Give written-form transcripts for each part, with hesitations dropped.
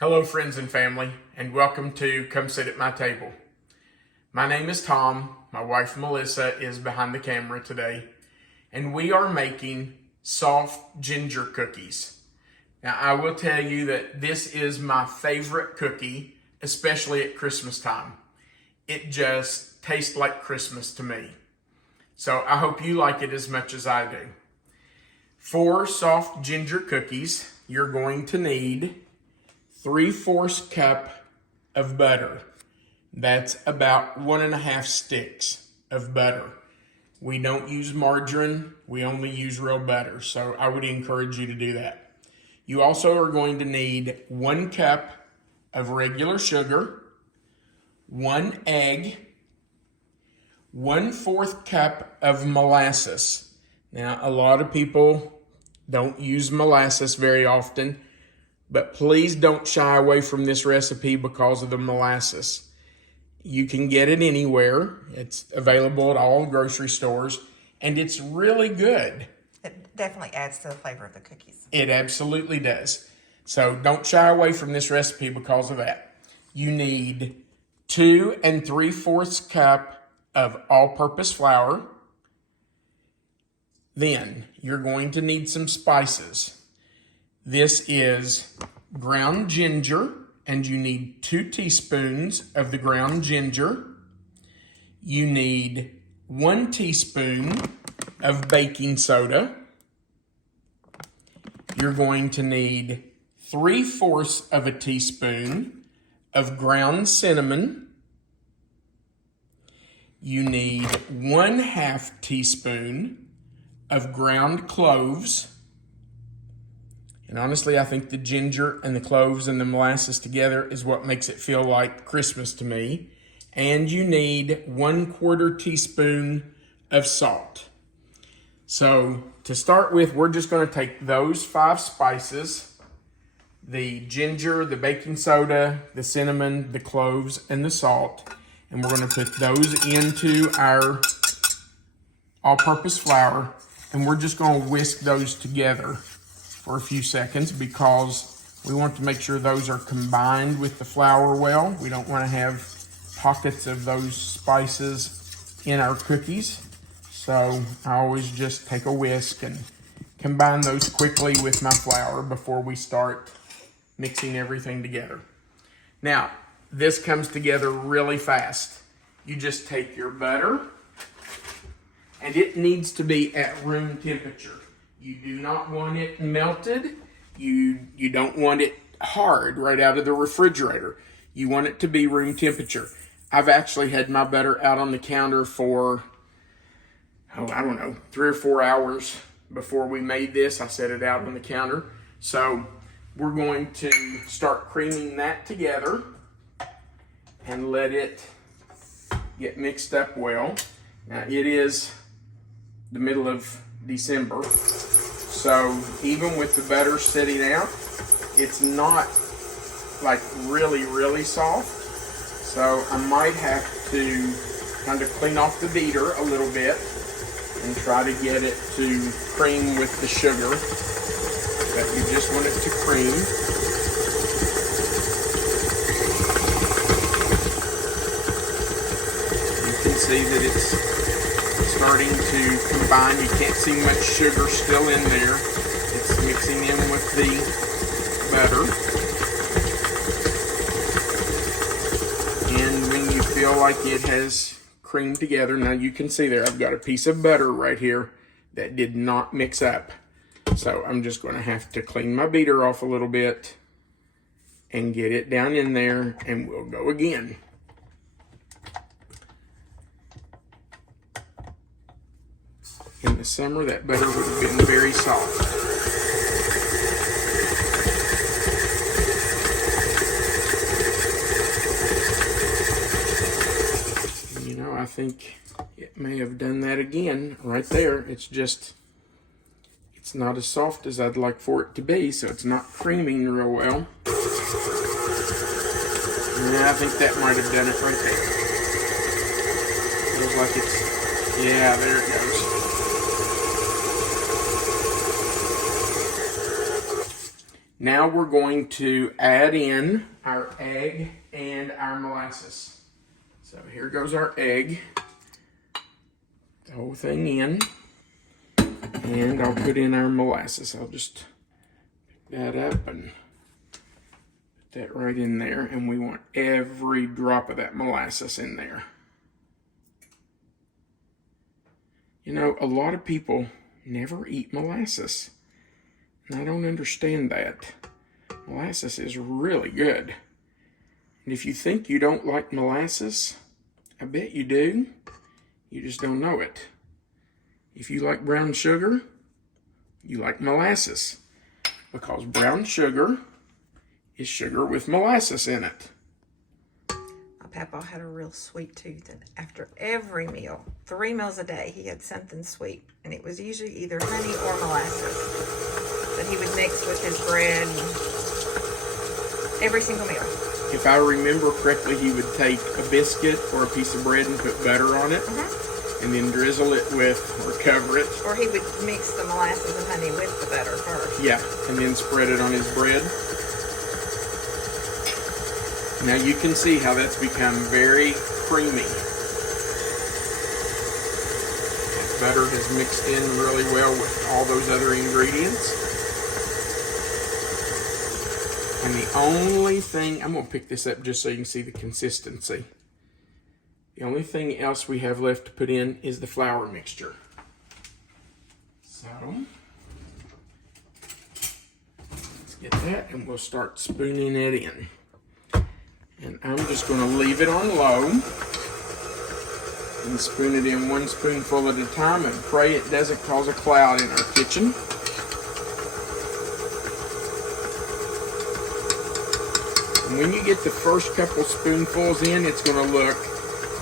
Hello, friends and family, and welcome to Come Sit at My Table. My name is Tom. My wife Melissa is behind the camera today, and we are making soft ginger cookies. Now, I will tell you that this is my favorite cookie, especially at Christmas time. It just tastes like Christmas to me. So I hope you like it as much as I do. For soft ginger cookies, you're going to need 3/4 cup of butter. That's about 1.5 sticks of butter. We don't use margarine, we only use real butter, so I would encourage you to do that. You also are going to need 1 cup of regular sugar, 1 egg, 1/4 cup of molasses. Now, a lot of people don't use molasses very often, but please don't shy away from this recipe because of the molasses. You can get it anywhere. It's available at all grocery stores, and it's really good. It definitely adds to the flavor of the cookies. It absolutely does. So don't shy away from this recipe because of that. You need 2 3/4 cup of all-purpose flour. Then you're going to need some spices. This is ground ginger, and you need 2 teaspoons of the ground ginger. You need 1 teaspoon of baking soda. You're going to need 3/4 of a teaspoon of ground cinnamon. You need 1/2 teaspoon of ground cloves. And honestly, I think the ginger and the cloves and the molasses together is what makes it feel like Christmas to me. And you need 1/4 teaspoon of salt. So to start with, we're just going to take those 5 spices, the ginger, the baking soda, the cinnamon, the cloves, and the salt, and we're going to put those into our all-purpose flour, and we're just going to whisk those together for a few seconds because we want to make sure those are combined with the flour well. We don't want to have pockets of those spices in our cookies. So I always just take a whisk and combine those quickly with my flour before we start mixing everything together. Now, this comes together really fast. You just take your butter, and it needs to be at room temperature. You do not want it melted. You don't want it hard right out of the refrigerator. You want it to be room temperature. I've actually had my butter out on the counter for, I don't know, 3 or 4 hours before we made this. I set it out on the counter. So we're going to start creaming that together and let it get mixed up well. Now it is the middle of December, so even with the butter sitting out, it's not like really soft. So I might have to kind of clean off the beater a little bit and try to get it to cream with the sugar. But you just want it to cream. You can see that it's starting to combine. You can't see much sugar still in there. It's mixing in with the butter. And when you feel like it has creamed together, now you can see there I've got a piece of butter right here that did not mix up. So I'm just going to have to clean my beater off a little bit and get it down in there, and we'll go again. In the summer, that butter would have been very soft. You know, I think it may have done that again right there. It's not as soft as I'd like for it to be, so it's not creaming real well. Yeah, I think that might have done it right there. Feels like it's, yeah, there it goes. Now we're going to add in our egg and our molasses. So here goes our egg. The whole thing in. And I'll put in our molasses. I'll just pick that up and put that right in there. And we want every drop of that molasses in there. You know, a lot of people never eat molasses. And I don't understand that. Molasses is really good. And if you think you don't like molasses, I bet you do. You just don't know it. If you like brown sugar, you like molasses. Because brown sugar is sugar with molasses in it. My papa had a real sweet tooth, and after every meal, 3 meals a day, he had something sweet. And it was usually either honey or molasses that he would mix with his bread every single meal. If I remember correctly, he would take a biscuit or a piece of bread and put butter on it, and then drizzle it with, or cover it. Or he would mix the molasses and honey with the butter first. Yeah, and then spread it on his bread. Now you can see how that's become very creamy. That butter has mixed in really well with all those other ingredients. And the only thing, I'm going to pick this up just so you can see the consistency. The only thing else we have left to put in is the flour mixture. So, let's get that and we'll start spooning it in. And I'm just going to leave it on low and spoon it in 1 spoonful at a time and pray it doesn't cause a cloud in our kitchen. And when you get the first couple spoonfuls in, it's going to look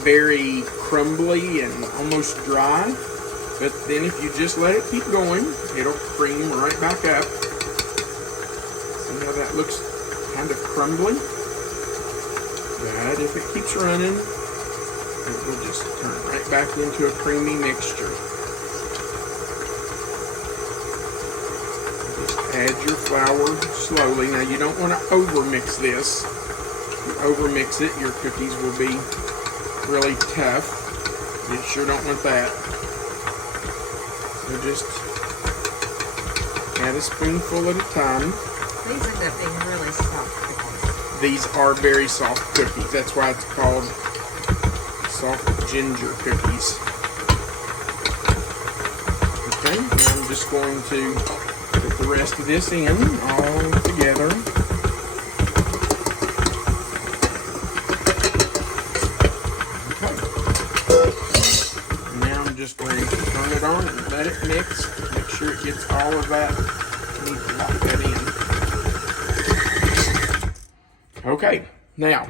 very crumbly and almost dry. But then if you just let it keep going, it'll cream right back up. See how that looks kind of crumbly? But if it keeps running, it will just turn right back into a creamy mixture. Add your flour slowly. Now you don't want to over-mix this. If you over-mix it, your cookies will be really tough. You sure don't want that. So just add a spoonful at a time. These end up being really soft cookies. These are very soft cookies. That's why it's called soft ginger cookies. Okay, now I'm just going to put the rest of this in all together. Okay. Now I'm just going to turn it on and let it mix. Make sure it gets all of that. I need to lock that in. Okay, now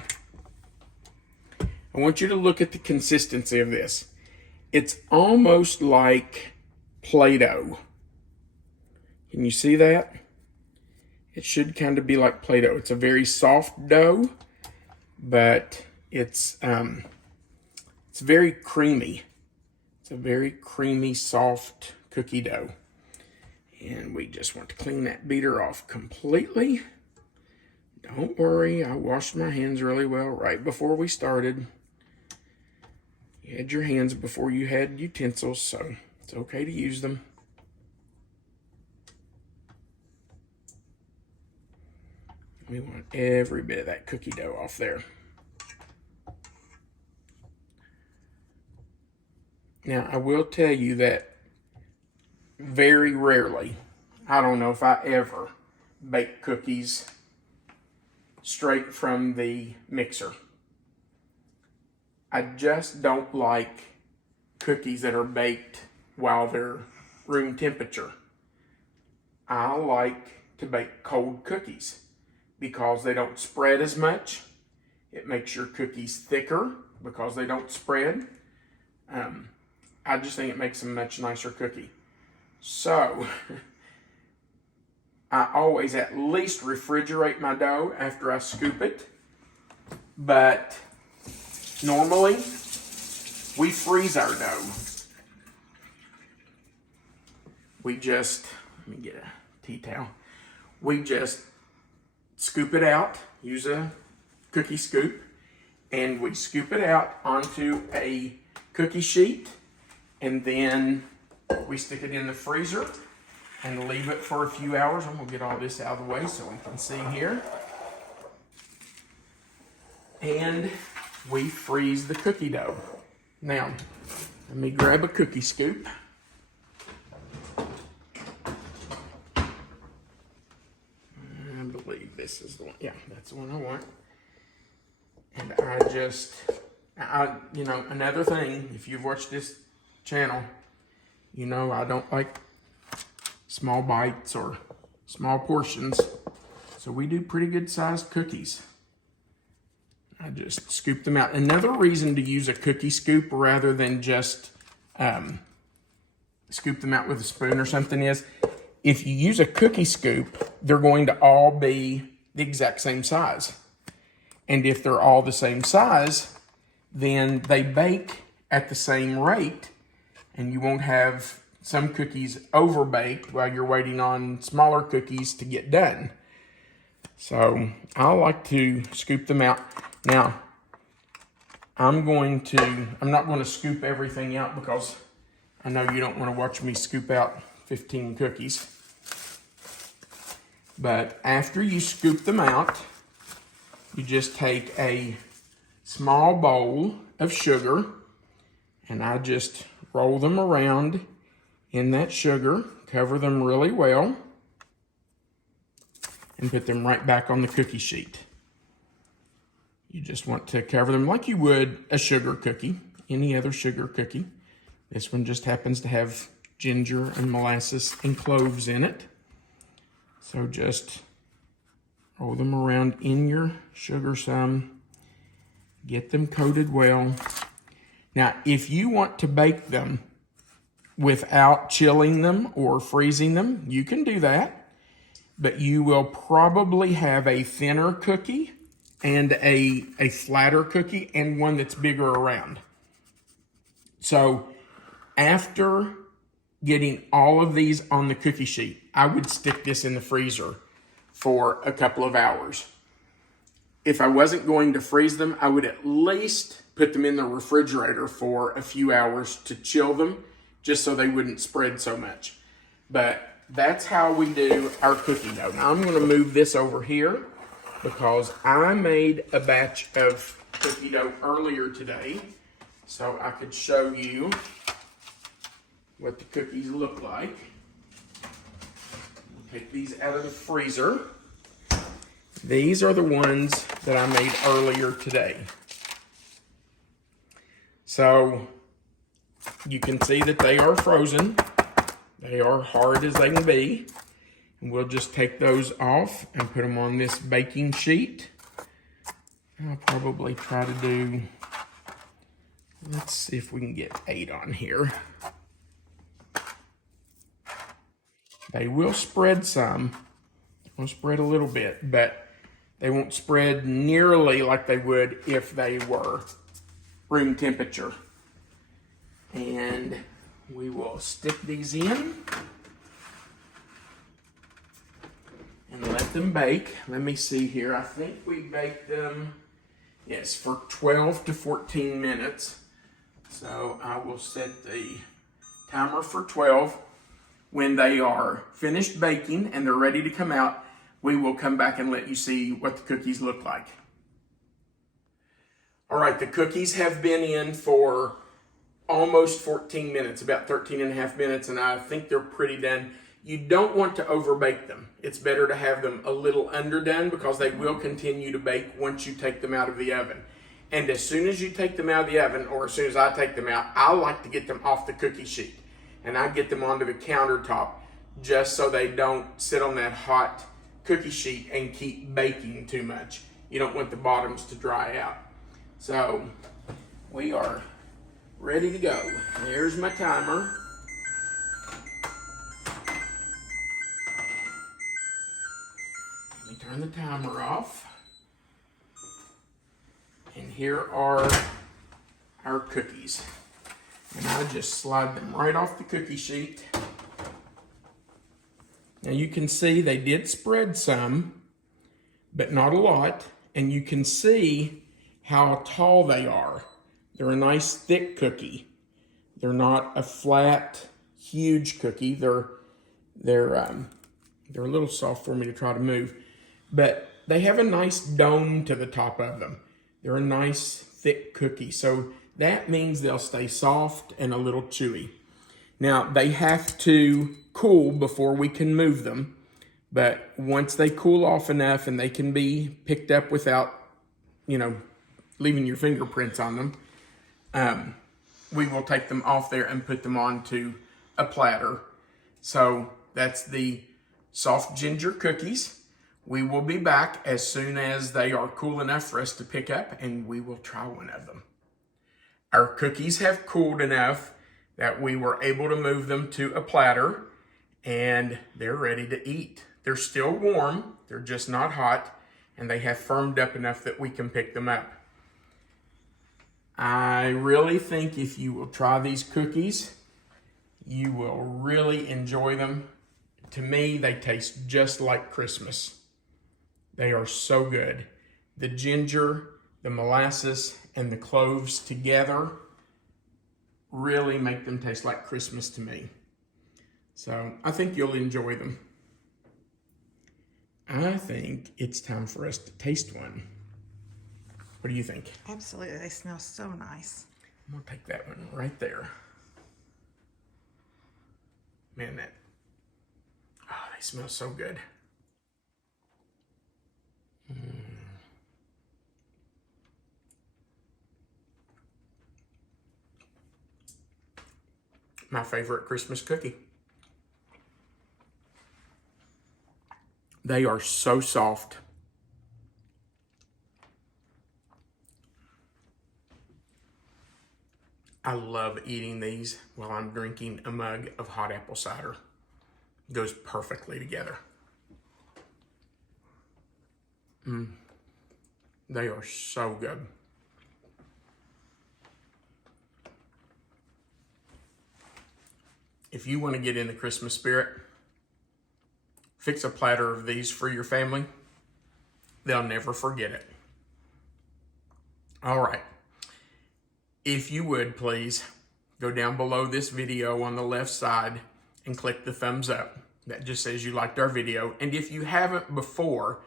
I want you to look at the consistency of this. It's almost like Play-Doh. Can you see that? It should kind of be like Play-Doh. It's a very soft dough, but it's very creamy. It's a very creamy, soft cookie dough. And we just want to clean that beater off completely. Don't worry, I washed my hands really well right before we started. You had your hands before you had utensils, so it's okay to use them. We want every bit of that cookie dough off there. Now, I will tell you that very rarely, I don't know if I ever bake cookies straight from the mixer. I just don't like cookies that are baked while they're room temperature. I like to bake cold cookies because they don't spread as much. It makes your cookies thicker because they don't spread. I just think it makes a much nicer cookie. So, I always at least refrigerate my dough after I scoop it. But normally, we freeze our dough. We just, let me get a tea towel. We just scoop it out, use a cookie scoop, and we scoop it out onto a cookie sheet, and then we stick it in the freezer and leave it for a few hours. I'm gonna get all this out of the way so we can see here. And we freeze the cookie dough. Now, let me grab a cookie scoop. I believe this is the one. Yeah, that's the one I want. And you know, another thing, if you've watched this channel, you know I don't like small bites or small portions. So we do pretty good sized cookies. I just scoop them out. Another reason to use a cookie scoop rather than just scoop them out with a spoon or something is, if you use a cookie scoop, they're going to all be the exact same size. And if they're all the same size, then they bake at the same rate, and you won't have some cookies overbaked while you're waiting on smaller cookies to get done. So I like to scoop them out. Now, I'm not going to scoop everything out because I know you don't want to watch me scoop out 15 cookies. But after you scoop them out, you just take a small bowl of sugar, and I just roll them around in that sugar, cover them really well, and put them right back on the cookie sheet. You just want to cover them like you would a sugar cookie, any other sugar cookie. This one just happens to have ginger and molasses and cloves in it. So just roll them around in your sugar some, get them coated well. Now, if you want to bake them without chilling them or freezing them, you can do that, but you will probably have a thinner cookie and a flatter cookie and one that's bigger around. So after getting all of these on the cookie sheet, I would stick this in the freezer for a couple of hours. If I wasn't going to freeze them, I would at least put them in the refrigerator for a few hours to chill them, just so they wouldn't spread so much. But that's how we do our cookie dough. Now I'm going to move this over here because I made a batch of cookie dough earlier today, so I could show you what the cookies look like. Take these out of the freezer. These are the ones that I made earlier today. So you can see that they are frozen. They are hard as they can be. And we'll just take those off and put them on this baking sheet. I'll probably try to do, let's see if we can get 8 on here. They will spread some. They'll spread a little bit, but they won't spread nearly like they would if they were room temperature. And we will stick these in and let them bake. Let me see here. I think we baked them, yes, for 12 to 14 minutes. So I will set the timer for 12. When they are finished baking and they're ready to come out, we will come back and let you see what the cookies look like. All right, the cookies have been in for almost 14 minutes, about 13 and a half minutes, and I think they're pretty done. You don't want to overbake them. It's better to have them a little underdone because they will continue to bake once you take them out of the oven. And as soon as you take them out of the oven, or as soon as I take them out, I like to get them off the cookie sheet. And I get them onto the countertop just so they don't sit on that hot cookie sheet and keep baking too much. You don't want the bottoms to dry out. So we are ready to go. There's my timer. Let me turn the timer off. And here are our cookies. And I just slide them right off the cookie sheet. Now you can see they did spread some, but not a lot. And you can see how tall they are. They're a nice thick cookie. They're not a flat, huge cookie. They're a little soft for me to try to move, but they have a nice dome to the top of them. They're a nice thick cookie, so that means they'll stay soft and a little chewy. Now, they have to cool before we can move them, but once they cool off enough and they can be picked up without, leaving your fingerprints on them, we will take them off there and put them onto a platter. So that's the soft ginger cookies. We will be back as soon as they are cool enough for us to pick up, and we will try one of them. Our cookies have cooled enough that we were able to move them to a platter, and they're ready to eat. They're still warm, they're just not hot, and they have firmed up enough that we can pick them up. I really think if you will try these cookies, you will really enjoy them. To me, they taste just like Christmas. They are so good. The ginger, the molasses, and the cloves together really make them taste like Christmas to me. So I think you'll enjoy them. I think it's time for us to taste one. What do you think? Absolutely, they smell so nice. I'm gonna take that one right there. Man, they smell so good. My favorite Christmas cookie. They are so soft. I love eating these while I'm drinking a mug of hot apple cider. It goes perfectly together. They are so good. If you want to get in the Christmas spirit, fix a platter of these for your family. They'll never forget it. All right. If you would, please go down below this video on the left side and click the thumbs up. That just says you liked our video. And if you haven't before,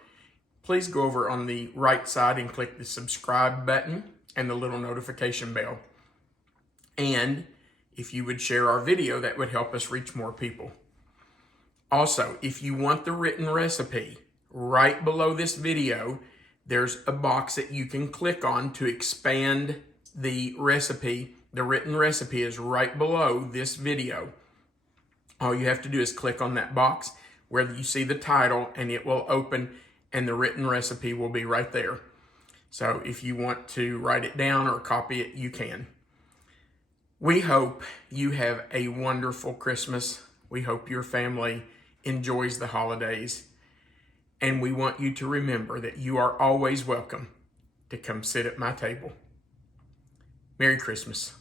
please go over on the right side and click the subscribe button and the little notification bell. And if you would share our video, that would help us reach more people. Also, if you want the written recipe, right below this video, there's a box that you can click on to expand the recipe. The written recipe is right below this video. All you have to do is click on that box where you see the title, and it will open and the written recipe will be right there. So if you want to write it down or copy it, you can. We hope you have a wonderful Christmas. We hope your family enjoys the holidays. And we want you to remember that you are always welcome to come sit at my table. Merry Christmas.